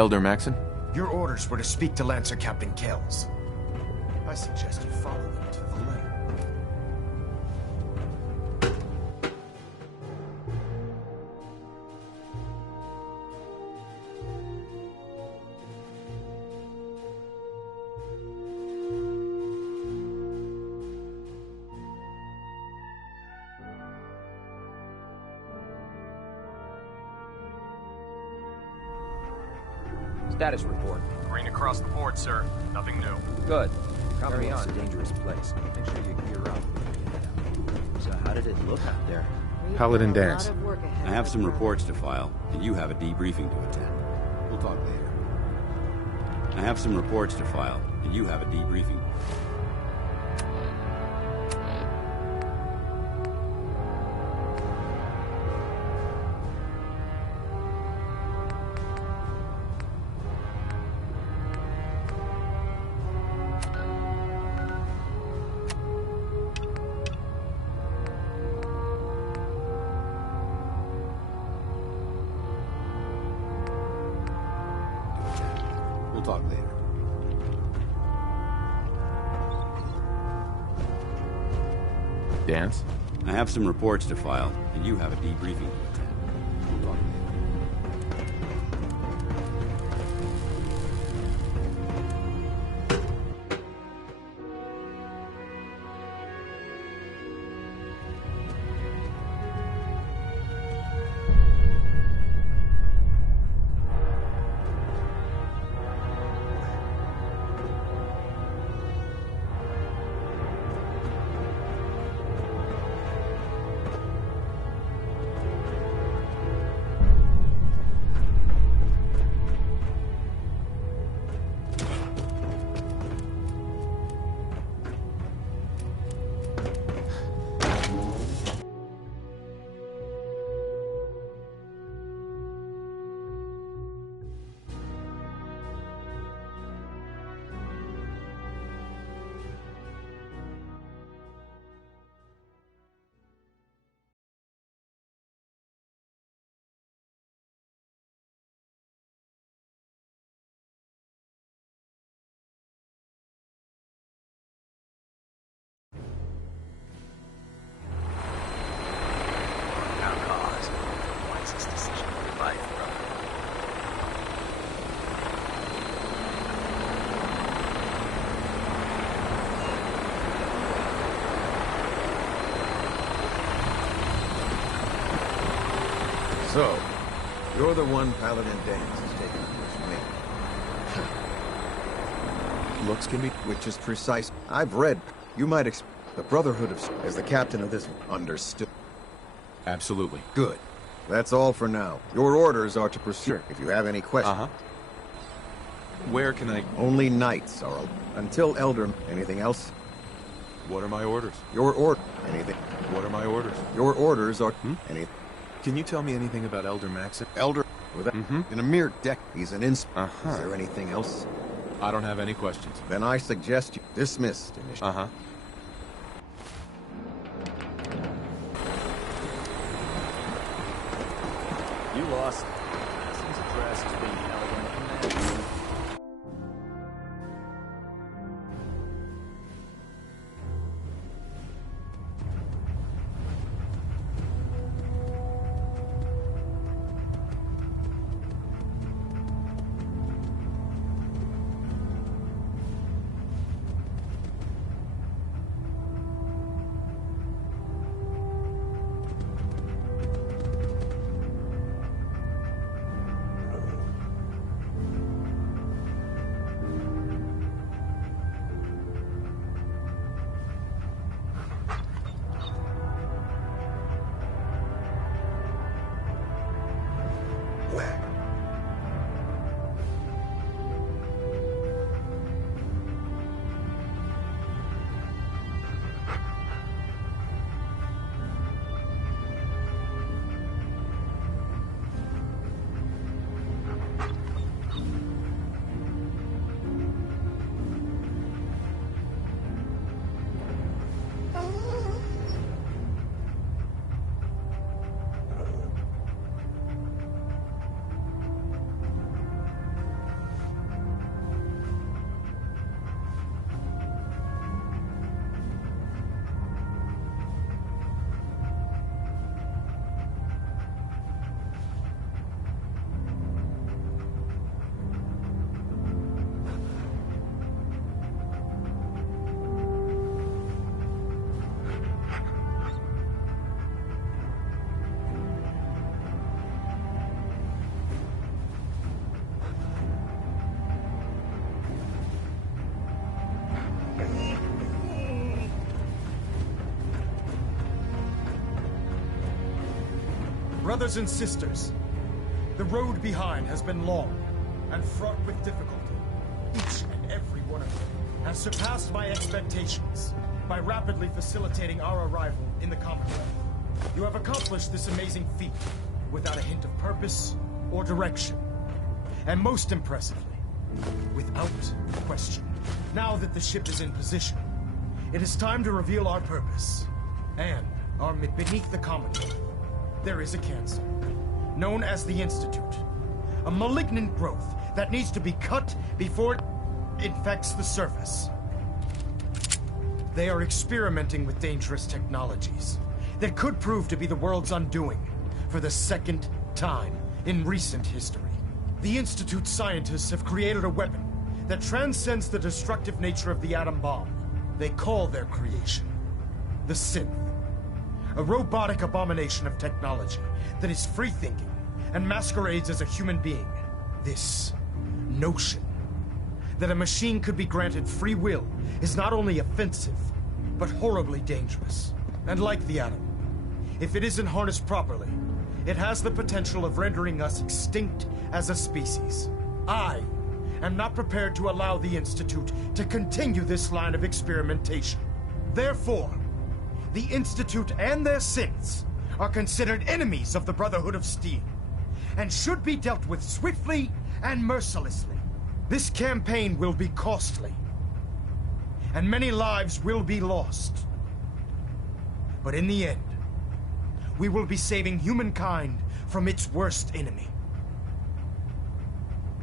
Elder Maxon? Your orders were to speak to Lancer Captain Kells. I suggest you follow them to the letter. Status report. Green across the board, sir. Nothing new. Good. Carry on. It's a dangerous place. Make sure you gear up. So how did it look out there? Paladin Dance. I have some reports to file, and you have a debriefing to attend. We'll talk later. I have some reports to file, and you have a debriefing. We'll talk later. Dance? I have some reports to file, and you have a debriefing to attend. We'll talk later. So, you're the one Paladin Dance has taken with me. Looks can be... Which is precise. I've read. You might the Brotherhood of... As the captain of this... Understood. Absolutely. Good. That's all for now. Your orders are to proceed. Sure. If you have any questions. Uh-huh. Where can I... Only knights are... Until Elder... Anything else? What are my orders? Your order... Anything? What are my orders? Your orders are... Anything? Can you tell me anything about Elder Maxon? Elder... In a mere deck, he's an ins... Uh-huh. Is there anything else? I don't have any questions. Then I suggest you... Dismissed, initially. Uh-huh. You lost. Seems the press is being held on the command. Brothers and sisters, the road behind has been long and fraught with difficulty. Each and every one of you has surpassed my expectations by rapidly facilitating our arrival in the Commonwealth. You have accomplished this amazing feat without a hint of purpose or direction. And most impressively, without question. Now that the ship is in position, it is time to reveal our purpose. And beneath the Commonwealth, there is a cancer, known as the Institute. A malignant growth that needs to be cut before it infects the surface. They are experimenting with dangerous technologies that could prove to be the world's undoing for the second time in recent history. The Institute's scientists have created a weapon that transcends the destructive nature of the atom bomb. They call their creation the Synth. A robotic abomination of technology that is free-thinking and masquerades as a human being. This notion that a machine could be granted free will is not only offensive, but horribly dangerous. And like the atom, if it isn't harnessed properly, it has the potential of rendering us extinct as a species. I am not prepared to allow the Institute to continue this line of experimentation. Therefore, the Institute and their synths are considered enemies of the Brotherhood of Steel, and should be dealt with swiftly and mercilessly. This campaign will be costly, and many lives will be lost. But in the end, we will be saving humankind from its worst enemy.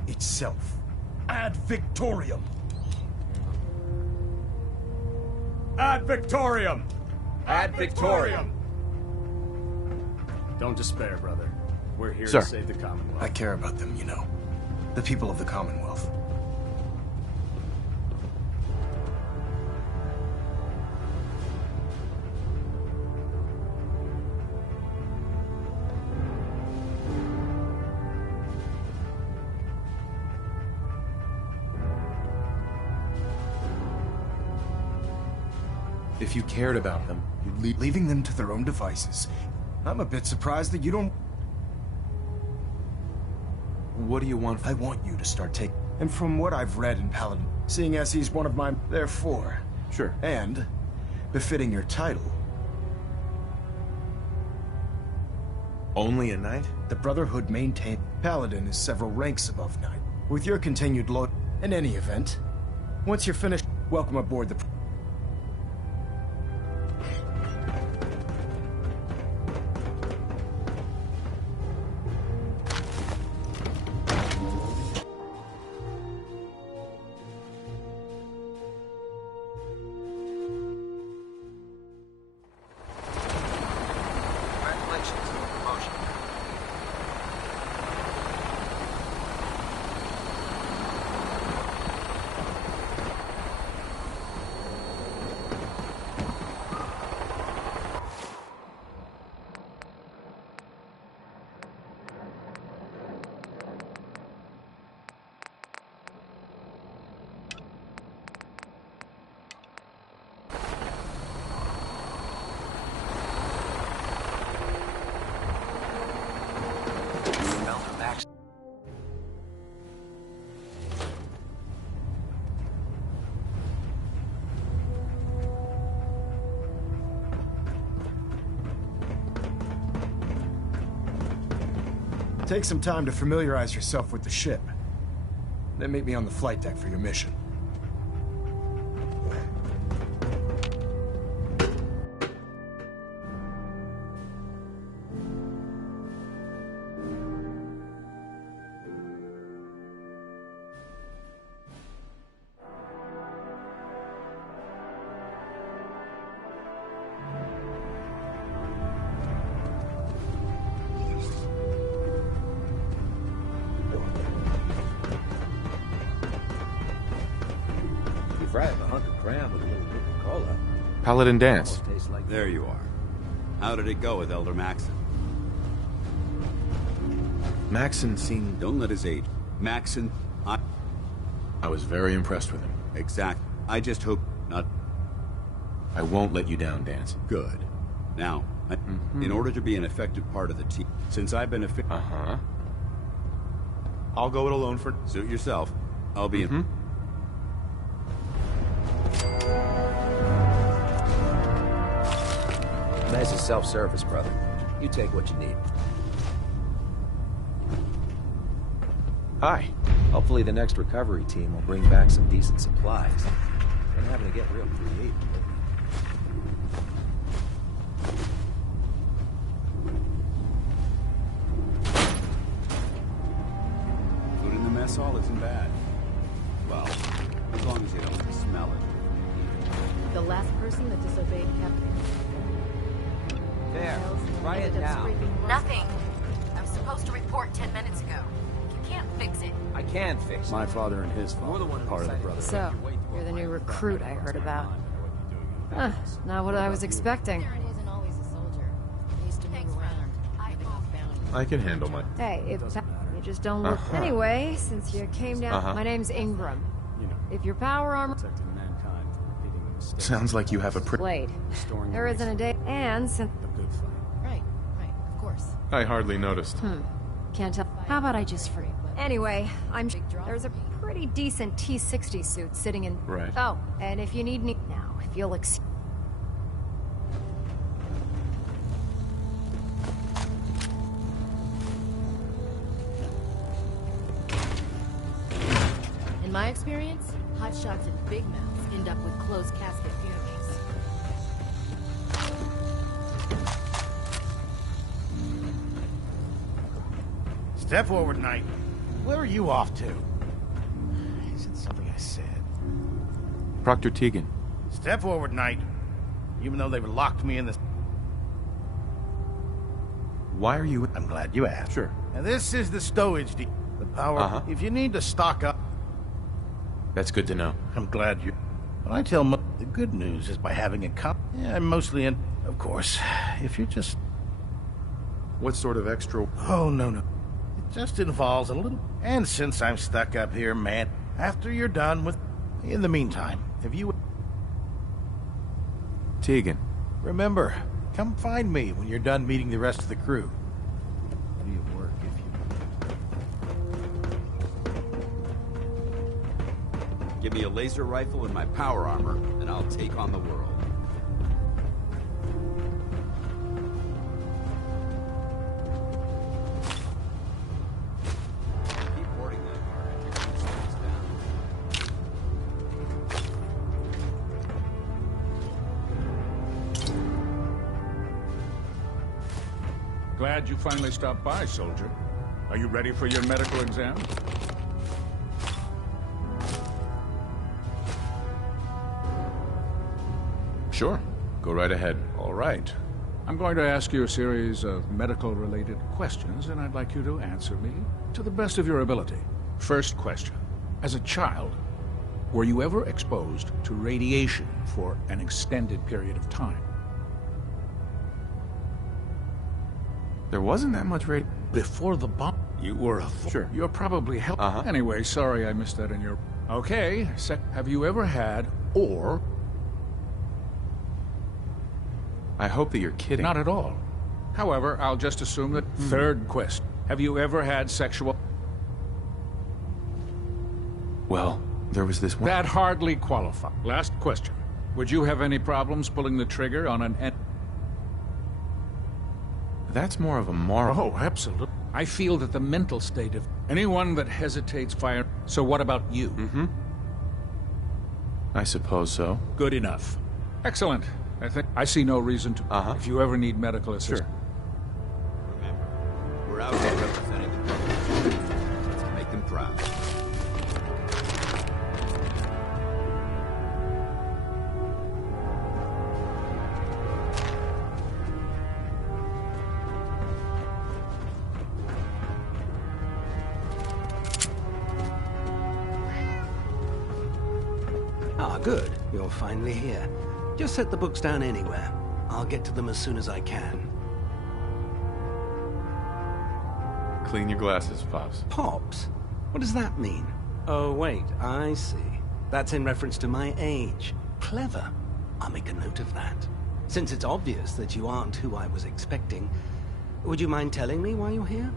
Itself. Ad Victoriam! Ad Victoriam! Ad Victoriam! Don't despair, brother. We're here Sir. to save the Commonwealth. I care about them, you know. The people of the Commonwealth. If you cared about them, you'd Leaving them to their own devices. I'm a bit surprised that you don't... What do you want? I want you to start taking... And from what I've read in Paladin, seeing as he's one of my... Therefore... Sure. And, befitting your title, Only a knight? the Brotherhood maintained... Paladin is several ranks above Knight. With your continued load... In any event, once you're finished, welcome aboard the... Congratulations on the promotion. Elder Max. Take some time to familiarize yourself with the ship. Then meet me on the flight deck for your mission. You fry up a hunk of crab with a little Coca-Cola. Paladin dance. Almost tastes like... There you are. How did it go with Elder Maxon? Maxon seemed... Don't let his age... Maxon, I was very impressed with him. Exact. I just hope not... I won't let you down, Dance. Good. Now, In order to be an effective part of the team, since I've been Uh-huh. I'll go it alone for... suit yourself. I'll be in. Nice and self-service, brother. You take what you need. Hi. Hopefully the next recovery team will bring back some decent supplies. Been having to get real creative. Food in the mess hall isn't bad. Well, as long as you don't smell it. The last person that disobeyed Captain. There. Write it down. Nothing. I was supposed to report 10 minutes ago. You can't fix it. I can fix it. My father and his We're father the one who part of the decided brother. to So, make you wait you're the new recruit I heard about. Huh, Not what I was expecting. Darren isn't always a soldier. He used to move around, giving off bounties. I can handle my... Hey, if you just don't look... Anyway, since you came down... My name's Ingram. You know, If your power armor... protecting mankind from repeating the mistakes. Sounds like you have a pretty... Blade. Restoring There isn't a day... And since... the good fight. Right, of course. I hardly noticed. Can't tell... How about I just free... Anyway, there's a pretty decent T-60 suit sitting in... Right. Oh, and if you need me... Now, if you'll excuse... In my experience, hotshots and big mouths end up with closed casket funerals. Step forward, Knight. Where are you off to? Isn't something I said? Proctor Tegan. Step forward, Knight. Even though they've locked me in this... Why are you... I'm glad you asked. Sure. Now this is the stowage deal. The power... Uh-huh. If you need to stock up... That's good to know. I'm glad you... But I tell the good news is by having a cop... Yeah, I'm mostly in... Of course, if you just... What sort of extra... Oh, no. It just involves a little... And since I'm stuck up here, man, after you're done with... In the meantime, if you... Tegan. Remember, come find me when you're done meeting the rest of the crew. Do your work if you... Give me a laser rifle and my power armor, and I'll take on the world. Keep hoarding that garbage. It keeps things down. Glad you finally stopped by, soldier. Are you ready for your medical exam? Sure. Go right ahead. All right. I'm going to ask you a series of medical-related questions, and I'd like you to answer me to the best of your ability. First question. As a child, were you ever exposed to radiation for an extended period of time? There wasn't that much rate... Before the bomb, you were a... Sure. You're probably Anyway, sorry I missed that in your... Okay, have you ever had, or... I hope that you're kidding. Not at all. However, I'll just assume that... Third question. Have you ever had sexual... Well, there was this one... That hardly qualifies. Last question. Would you have any problems pulling the trigger on an... That's more of a moral... Oh, absolutely. I feel that the mental state of anyone that hesitates fire... So what about you? I suppose so. Good enough. Excellent. I see no reason to... If you ever need medical assistance... Sure. Remember, we're out here representing the people. Let's make them proud. Ah, good. You're finally here. Just set the books down anywhere. I'll get to them as soon as I can. Clean your glasses, Pops. Pops? What does that mean? Oh, wait, I see. That's in reference to my age. Clever. I'll make a note of that. Since it's obvious that you aren't who I was expecting, would you mind telling me why you're here?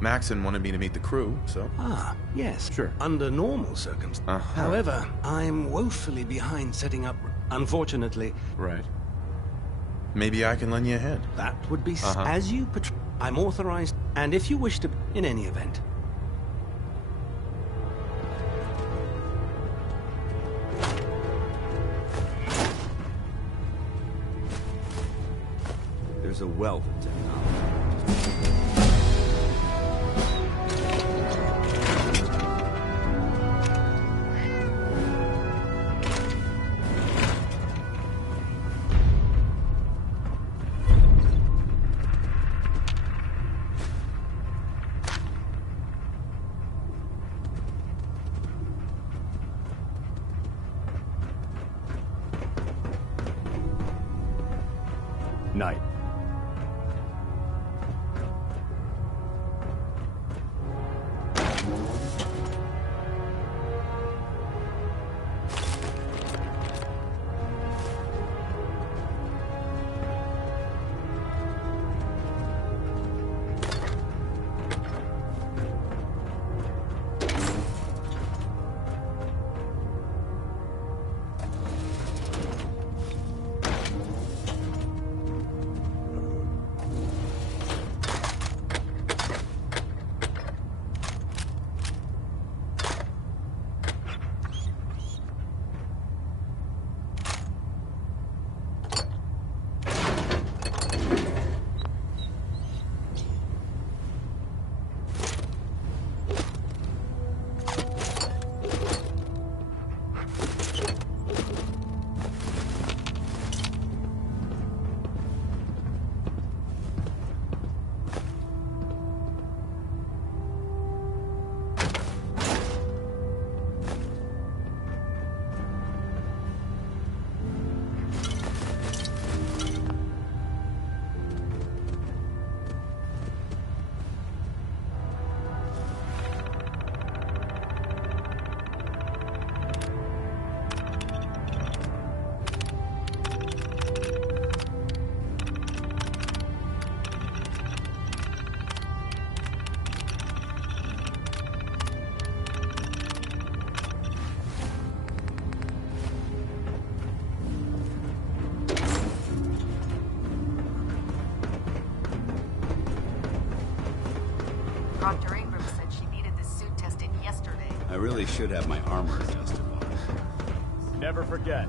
Maxon wanted me to meet the crew, so... Ah, yes. Sure. Under normal circumstances. However, I'm woefully behind setting up... Unfortunately... Right. Maybe I can lend you a hand. That would be as you portray. I'm authorized, and if you wish to... In any event. There's a wealth of technology. Night. Dr. Ingram said she needed this suit tested yesterday. I really should have my armor tested on. Never forget,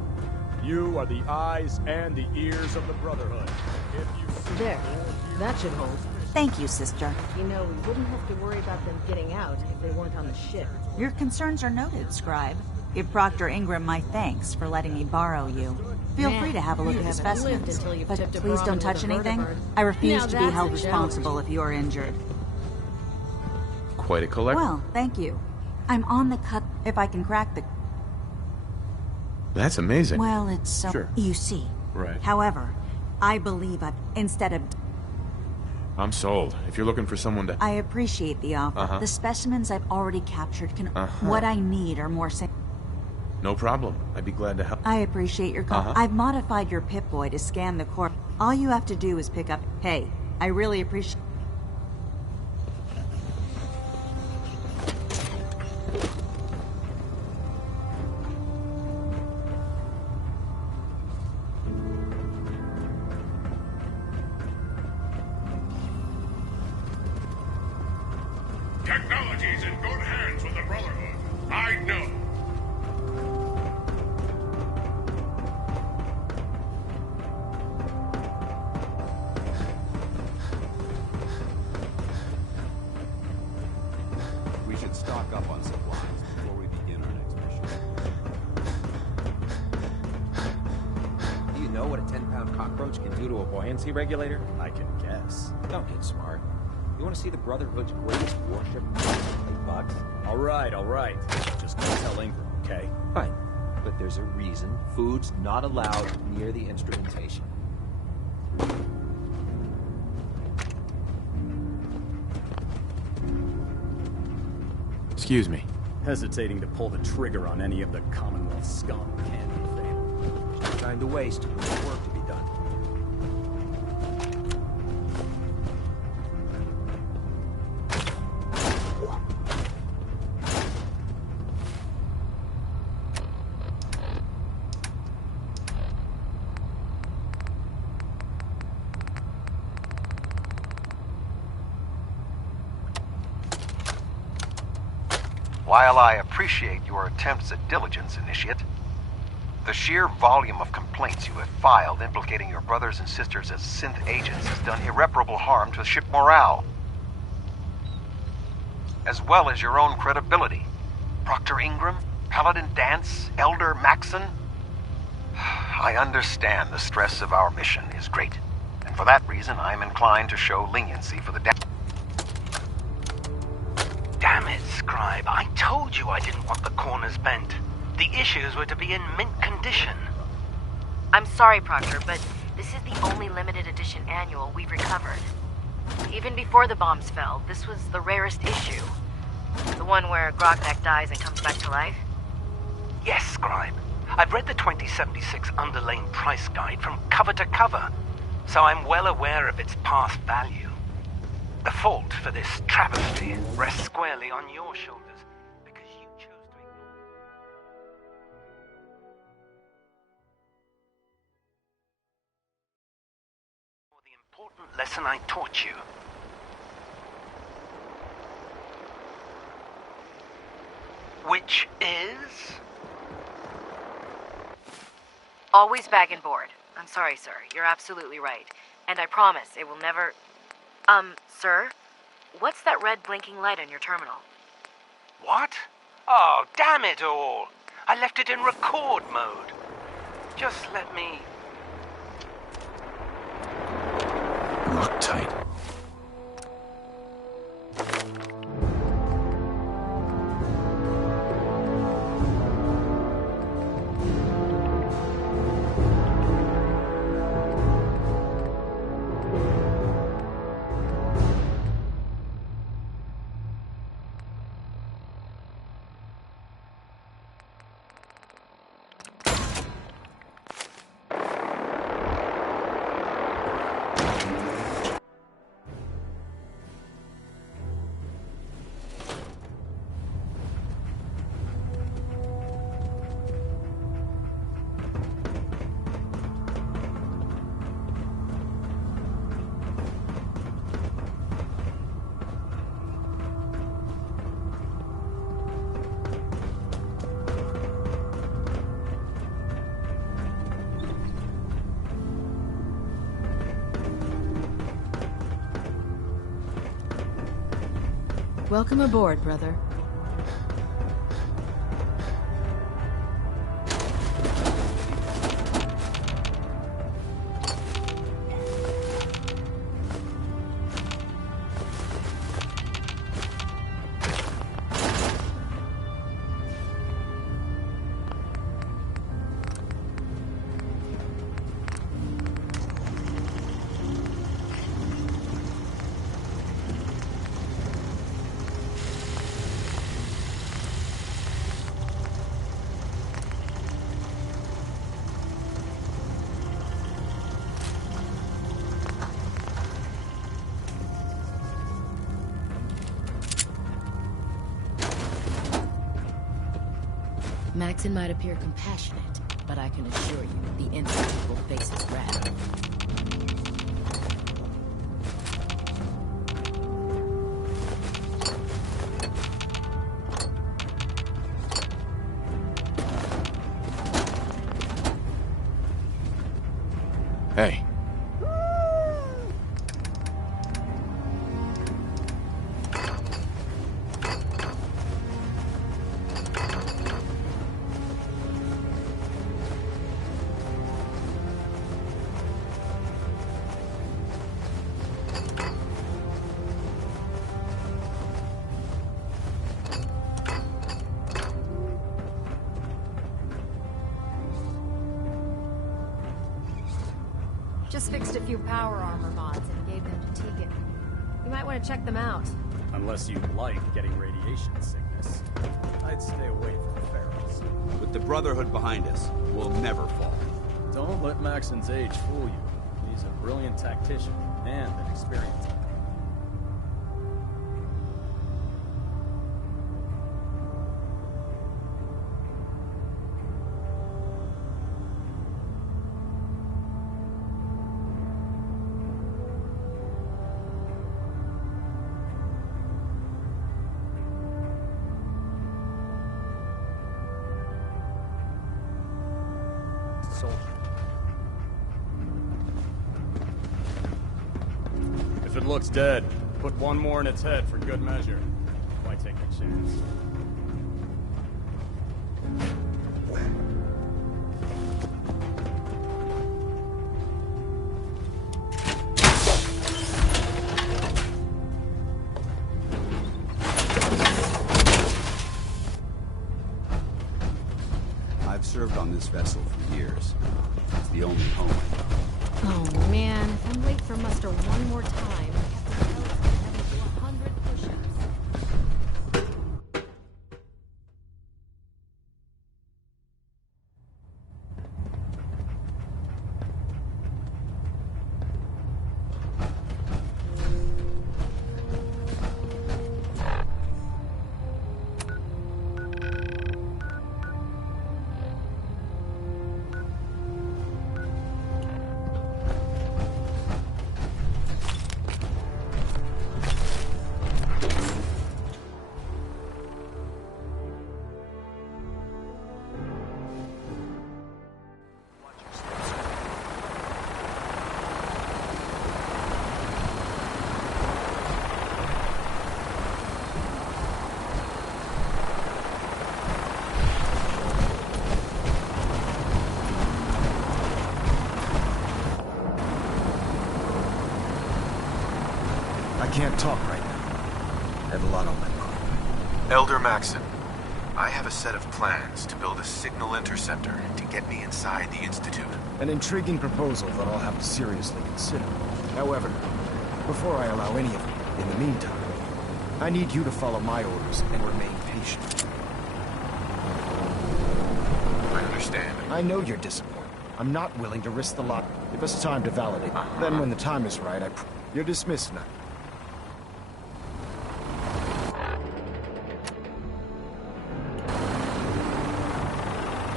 you are the eyes and the ears of the Brotherhood. If you There. That should hold. Thank you, sister. You know, we wouldn't have to worry about them getting out if they weren't on the ship. Your concerns are noted, Scribe. Give Proctor Ingram my thanks for letting me borrow you. Feel free to have a look at the specimens, but please don't touch anything. I refuse to be held responsible if you're injured. Quite a collection. Well, thank you. I'm on the cut if I can crack the... That's amazing. Well, it's so... Sure. You see. Right. However, I believe instead of... I'm sold. If you're looking for someone to... I appreciate the offer. The specimens I've already captured can... What I need are more... No problem. I'd be glad to help. I appreciate your call. I've modified your Pip-Boy to scan the corpse. All you have to do is pick up... Hey, I really appreciate... Technology's in good hands with the Brotherhood. I know. We should stock up on supplies before we begin our next mission. Do you know what a 10-pound cockroach can do to a buoyancy regulator? I can guess. Don't get smart. You want to see the Brotherhood's greatest warship? $8. All right. Just don't tell Ingram, okay? Fine. But there's a reason food's not allowed near the instrumentation. Excuse me. Hesitating to pull the trigger on any of the Commonwealth scum can be fatal. No time to waste. There's work to be done. While I appreciate your attempts at diligence, Initiate, the sheer volume of complaints you have filed implicating your brothers and sisters as synth agents has done irreparable harm to ship morale, as well as your own credibility. Proctor Ingram, Paladin Dance, Elder Maxon. I understand the stress of our mission is great, and for that reason I am inclined to show leniency for the Damn it, Scribe. I told you I didn't want the corners bent. The issues were to be in mint condition. I'm sorry, Proctor, but this is the only limited edition annual we've recovered. Even before the bombs fell, this was the rarest issue. The one where Grognak dies and comes back to life? Yes, Scribe. I've read the 2076 underlane price guide from cover to cover, so I'm well aware of its past value. The fault for this travesty rests squarely on your shoulders, because you chose to ignore the important lesson I taught you. Which is? Always bag and board. I'm sorry, sir. You're absolutely right. And I promise it will never... Sir? What's that red blinking light on your terminal? What? Oh, damn it all! I left it in record mode. Just let me... Look tight. Welcome aboard, brother. Maxon might appear compassionate, but I can assure you, the instant he will face his wrath. Hey. Just fixed a few power armor mods and gave them to Tegan. You might want to check them out. Unless you like getting radiation sickness. this. I'd stay away from ferals. With the Brotherhood behind us, we'll never fall. Don't let Maxon's age fool you. He's a brilliant tactician and an experienced. If it looks dead, put one more in its head for good measure. Why take a chance? I've served on this vessel for years. It's the only home I know. Oh man, if I'm late for muster one more time, Captain Hell's gonna have me do 100 push-ups. I can't talk right now. I have a lot on my mind. Elder Maxon, I have a set of plans to build a signal interceptor to get me inside the Institute. An intriguing proposal that I'll have to seriously consider. However, before I allow any of it, in the meantime, I need you to follow my orders and remain patient. I understand. I know you're disappointed. I'm not willing to risk the lot. Give us time to validate. Then when the time is right, you're dismissed now.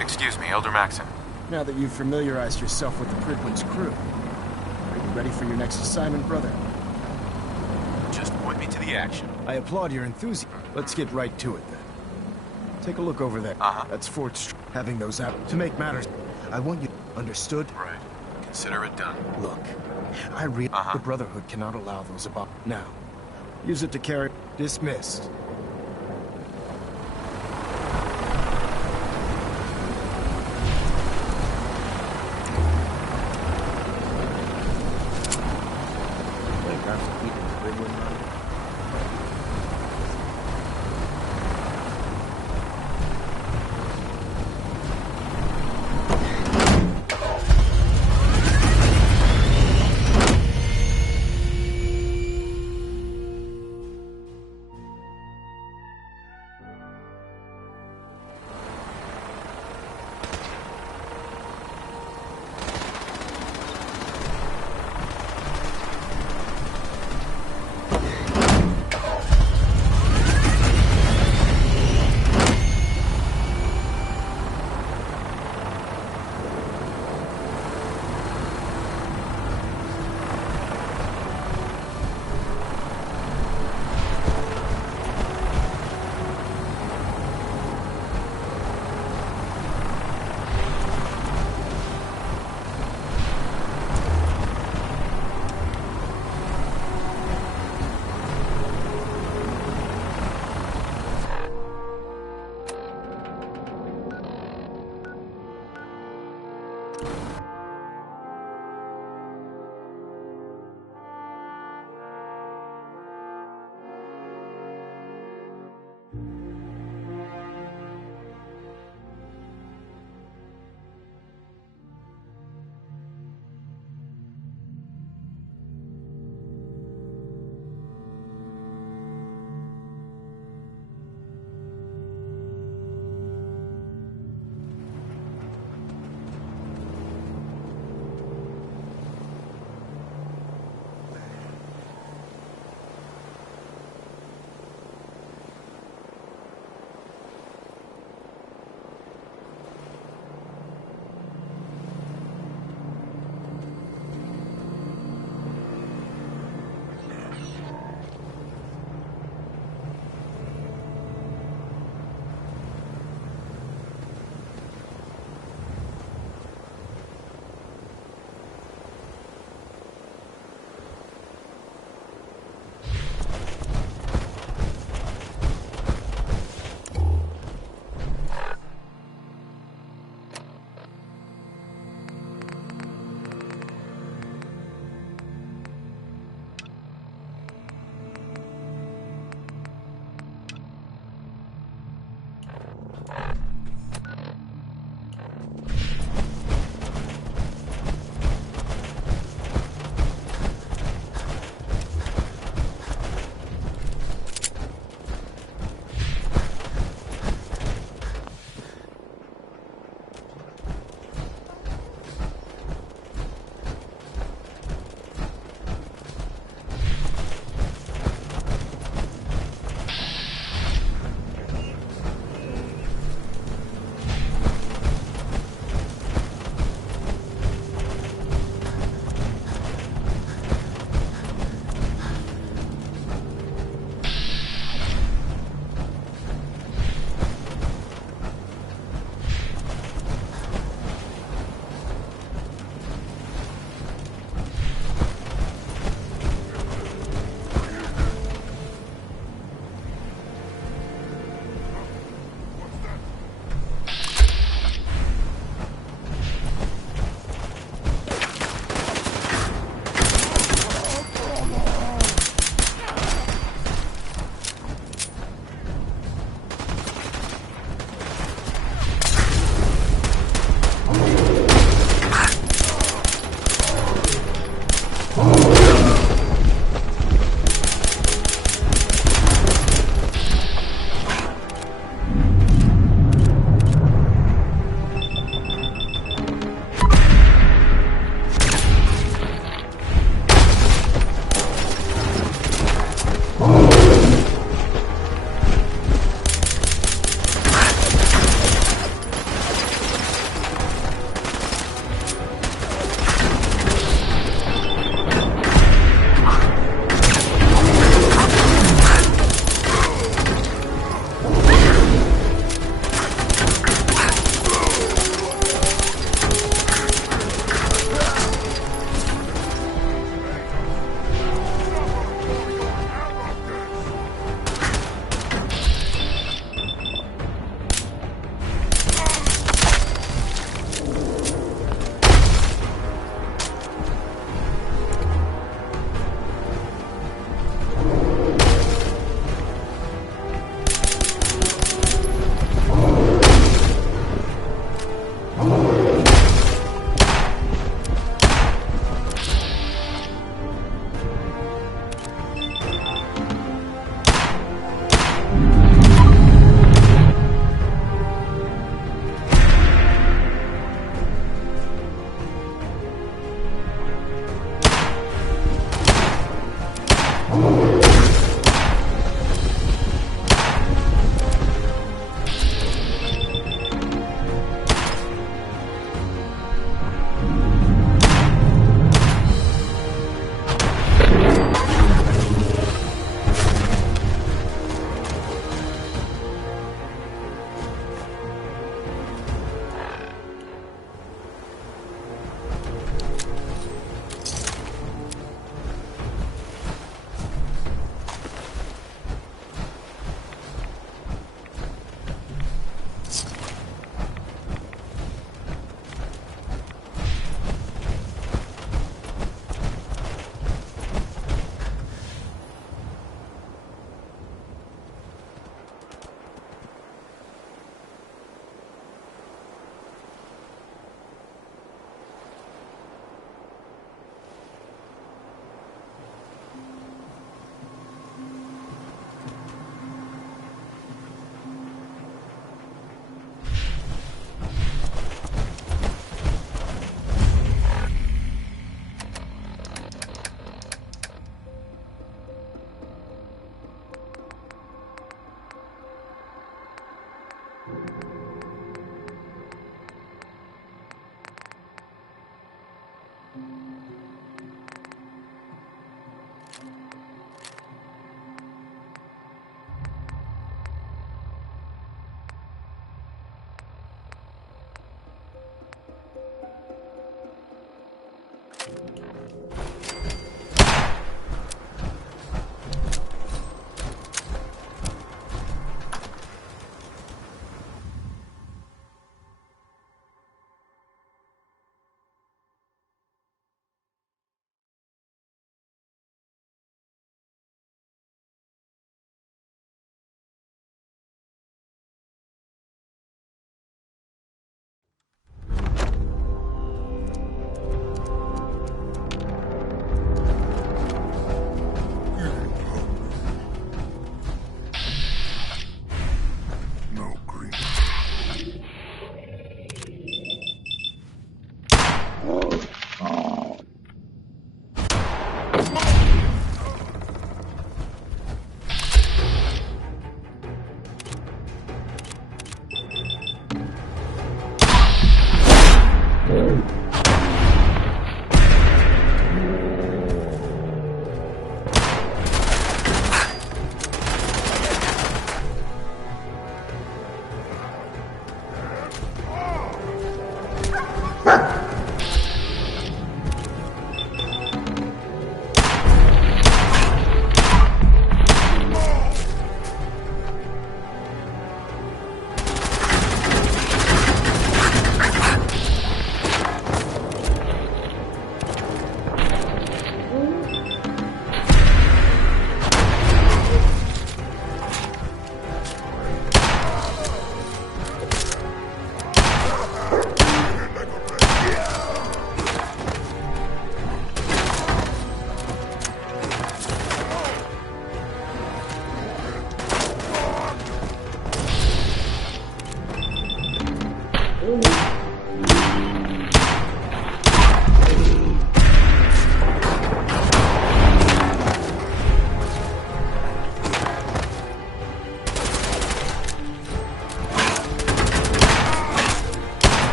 Excuse me, Elder Maxon. Now that you've familiarized yourself with the Pridwin's crew, are you ready for your next assignment, brother? Just point me to the action. I applaud your enthusiasm. Let's get right to it, then. Take a look over there. That's Fort Street. Having those out. To make matters, I want you... Understood? Right. Consider it done. Look, I realize the Brotherhood cannot allow those about... Now, use it to carry... Dismissed.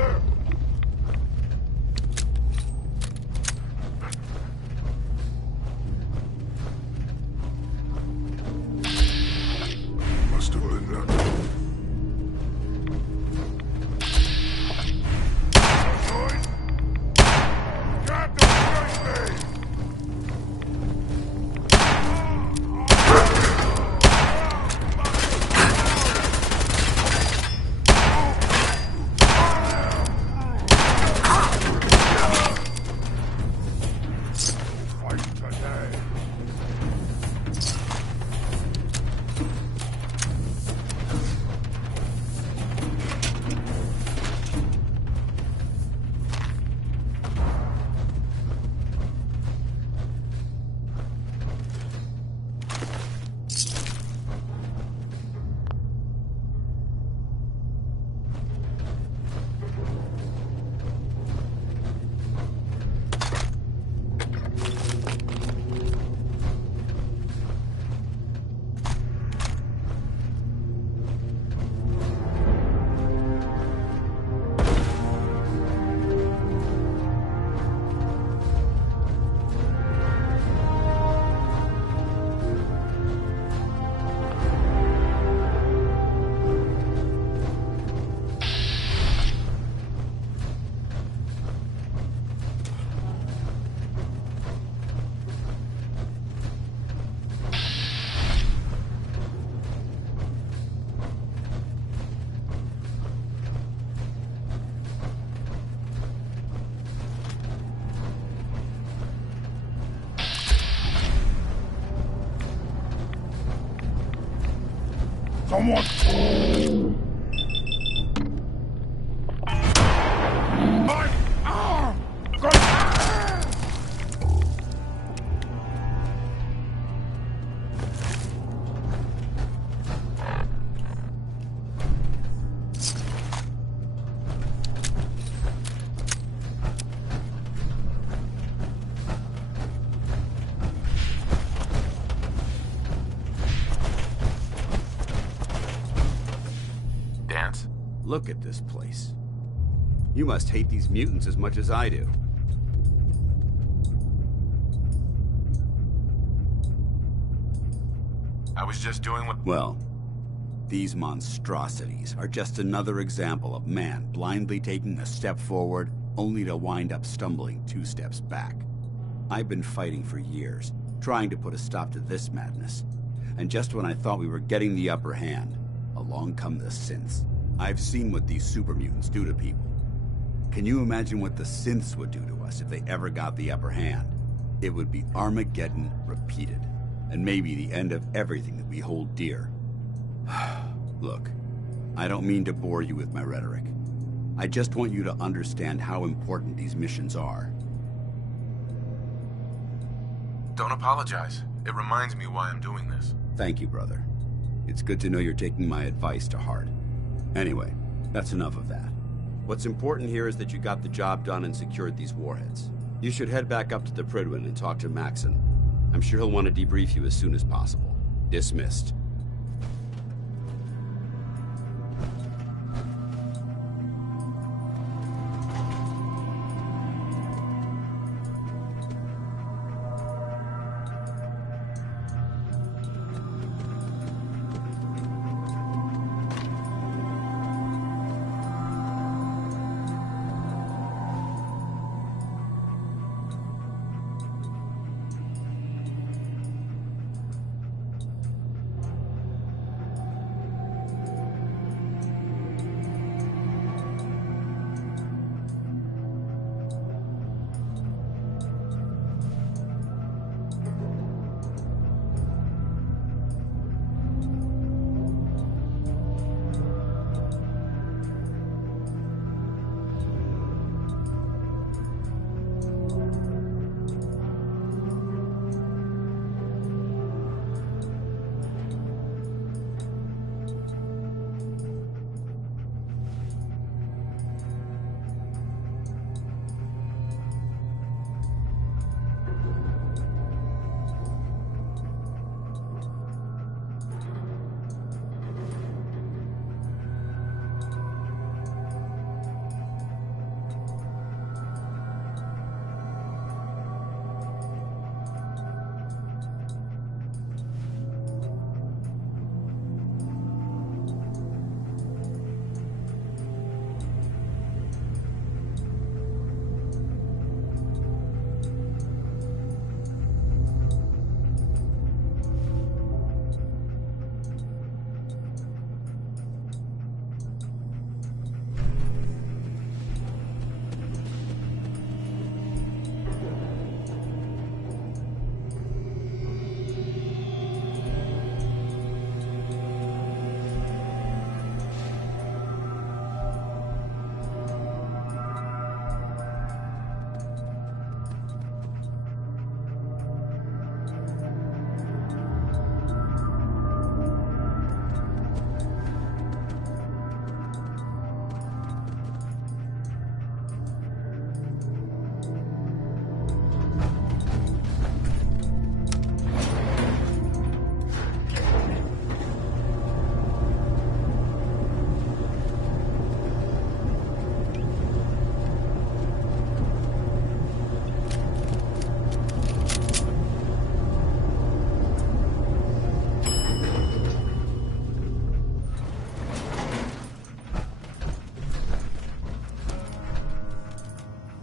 there! Must have been that. Someone! My arm! Look at this place. You must hate these mutants as much as I do. I was just doing what... Well, these monstrosities are just another example of man blindly taking a step forward only to wind up stumbling 2 steps back. I've been fighting for years, trying to put a stop to this madness. And just when I thought we were getting the upper hand, along come the synths. I've seen what these super mutants do to people. Can you imagine what the synths would do to us if they ever got the upper hand? It would be Armageddon repeated, and maybe the end of everything that we hold dear. Look, I don't mean to bore you with my rhetoric. I just want you to understand how important these missions are. Don't apologize. It reminds me why I'm doing this. Thank you, brother. It's good to know you're taking my advice to heart. Anyway, that's enough of that. What's important here is that you got the job done and secured these warheads. You should head back up to the Prydwen and talk to Maxon. I'm sure he'll want to debrief you as soon as possible. Dismissed.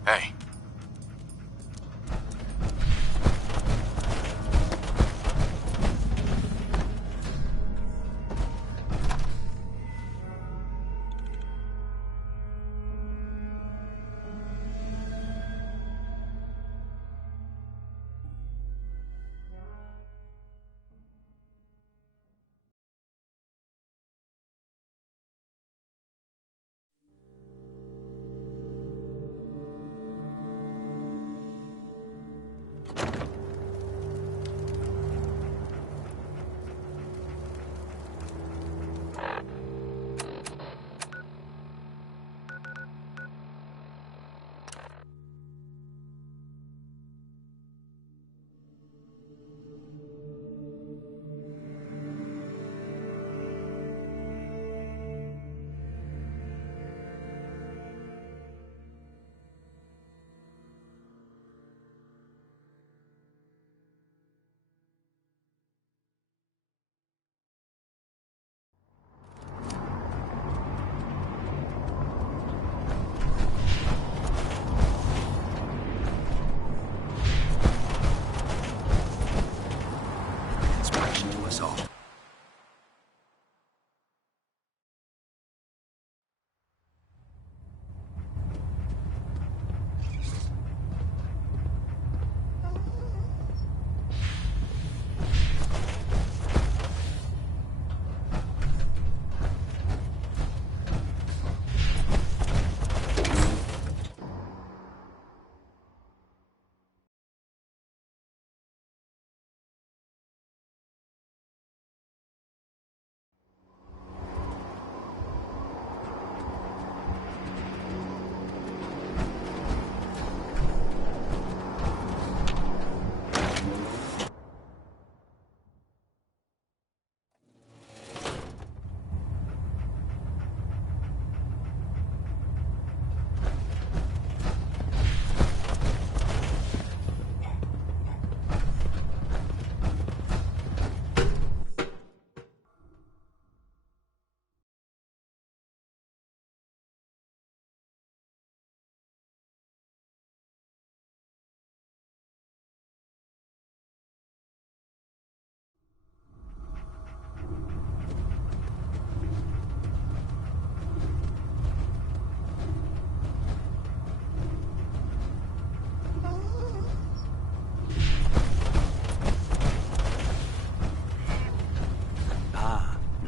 Hey.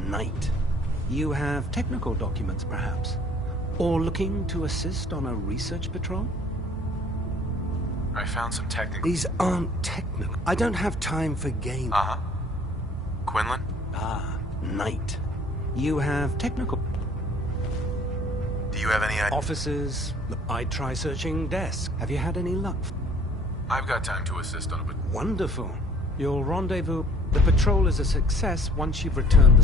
Knight. You have technical documents, perhaps? Or looking to assist on a research patrol? I found some technical... These aren't technical. I don't have time for games. Uh-huh. Quinlan? Knight. You have technical... Do you have any idea? Offices. I'd try searching desk. Have you had any luck? I've got time to assist on it. Wonderful. You'll rendezvous. The patrol is a success once you've returned the...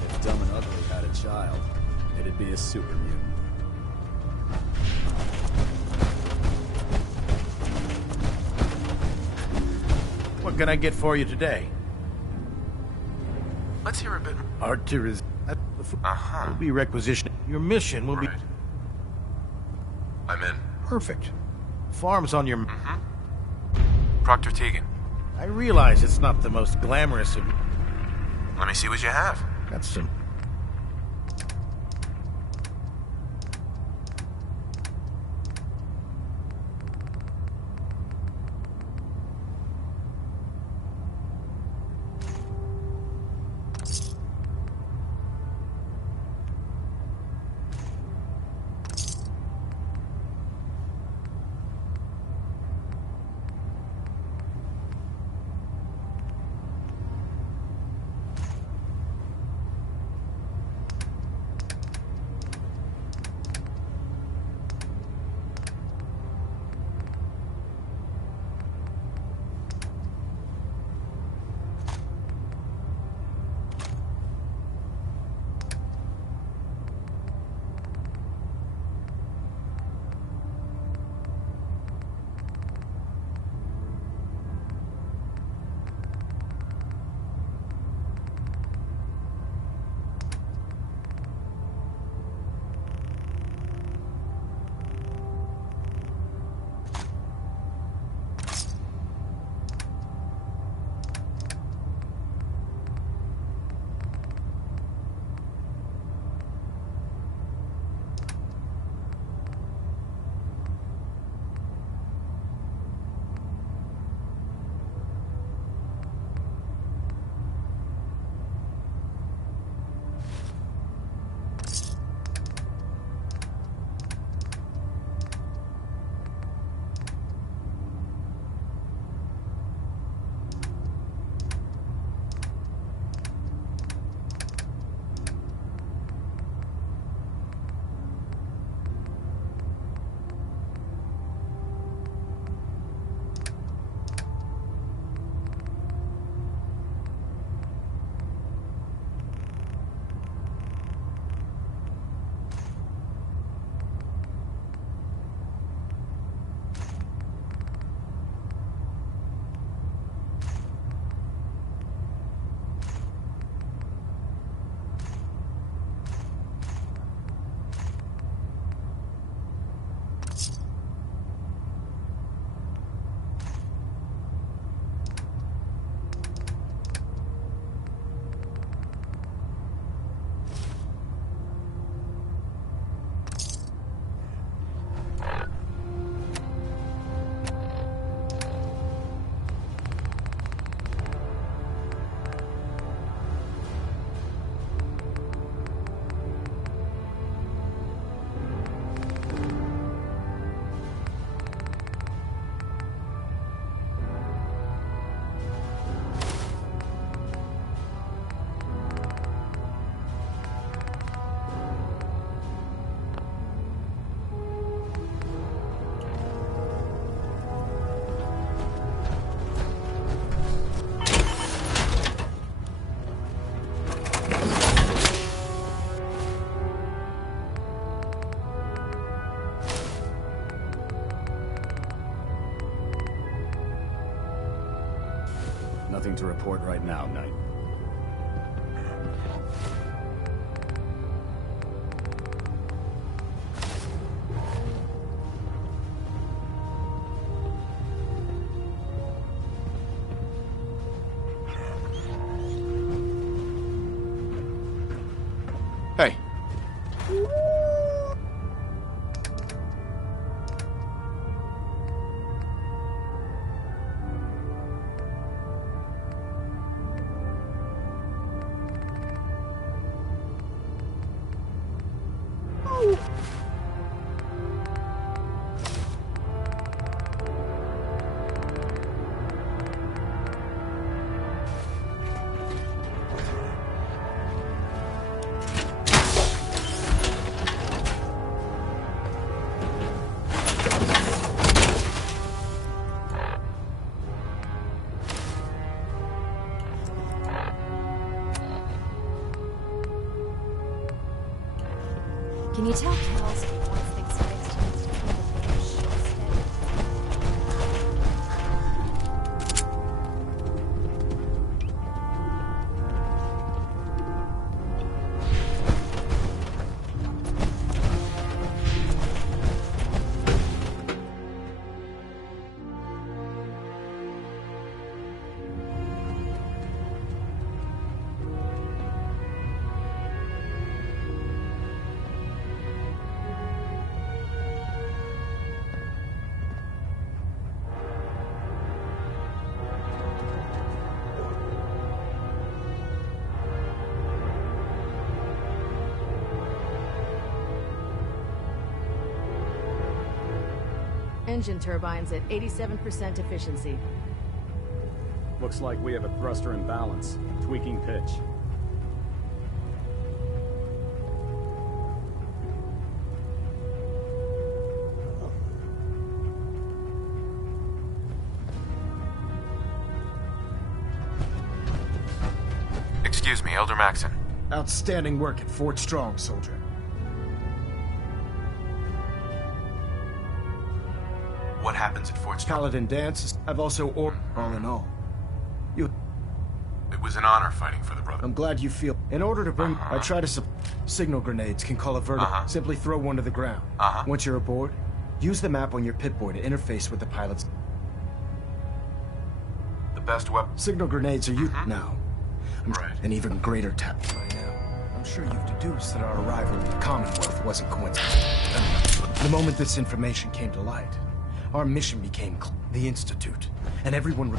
If Dumb and Ugly had a child, it'd be a super mutant. What can I get for you today? Let's hear a bit. Arteries. Will be requisitioned. Your mission will be. I'm in. Perfect. Farm's on your. Proctor Tegan. I realize it's not the most glamorous of. Let me see what you have. Got some. Nothing to report right now, Knight. Hey. Can you tell Kelsey once things fixed, he needs to come to damn shit Engine turbines at 87% efficiency. Looks like we have a thruster imbalance. Tweaking pitch. Excuse me, Elder Maxon. Outstanding work at Fort Strong, soldier. What happens at Fort Strong? Paladin dances. I've also all in all. It was an honor fighting for the brother. I'm glad you feel. In order to bring, I try to signal grenades can call a vertical. Simply throw one to the ground. Once you're aboard, use the map on your Pip-Boy to interface with the pilots. The best weapon. Signal grenades are now. An even greater tap by now. I'm sure you've deduced that our arrival in the Commonwealth wasn't coincidental. The moment this information came to light, our mission became the Institute, and everyone.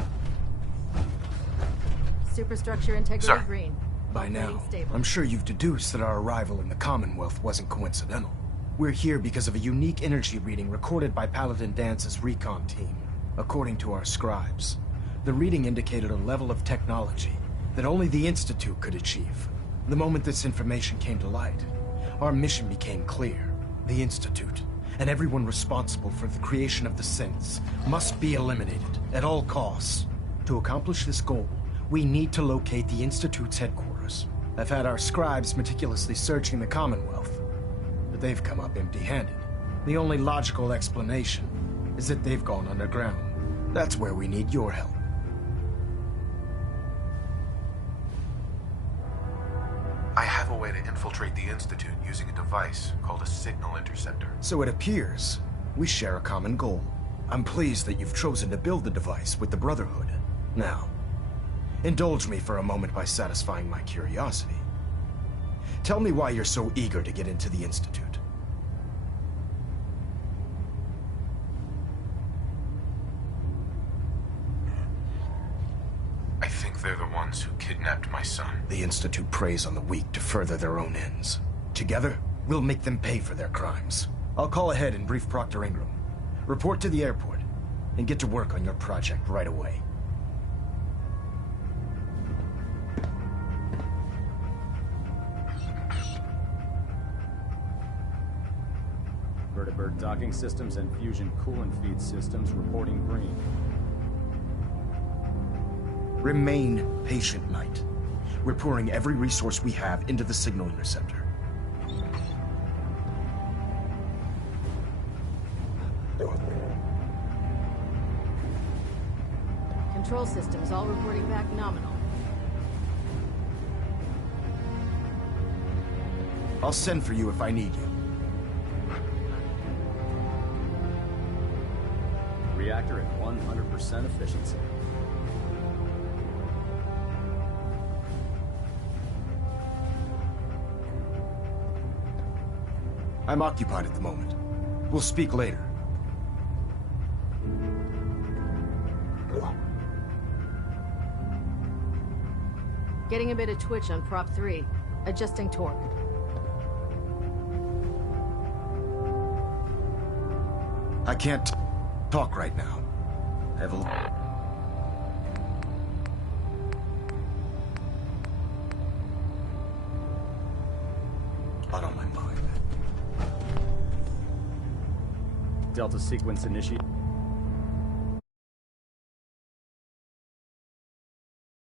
Superstructure integrity green. By now, I'm sure you've deduced that our arrival in the Commonwealth wasn't coincidental. We're here because of a unique energy reading recorded by Paladin Dance's recon team. According to our scribes, the reading indicated a level of technology that only the Institute could achieve. The moment this information came to light, our mission became clear. The Institute, and everyone responsible for the creation of the synths, must be eliminated at all costs. To accomplish this goal, we need to locate the Institute's headquarters. I've had our scribes meticulously searching the Commonwealth, but they've come up empty-handed. The only logical explanation is that they've gone underground. That's where we need your help. I have a way to infiltrate the Institute using a device called a signal interceptor. So it appears we share a common goal. I'm pleased that you've chosen to build the device with the Brotherhood. Now, indulge me for a moment by satisfying my curiosity. Tell me why you're so eager to get into the Institute. I think they're the ones who kidnapped my son. The Institute preys on the weak to further their own ends. Together, we'll make them pay for their crimes. I'll call ahead and brief Proctor Ingram. Report to the airport, and get to work on your project right away. Vertibird docking systems and fusion coolant feed systems reporting green. Remain patient, Knight. We're pouring every resource we have into the signal interceptor. Control systems all reporting back nominal. I'll send for you if I need you. Reactor at 100% efficiency. I'm occupied at the moment. We'll speak later. Getting a bit of twitch on prop 3. Adjusting torque. I can't talk right now. I have a... lot on my mind. Delta sequence initiate.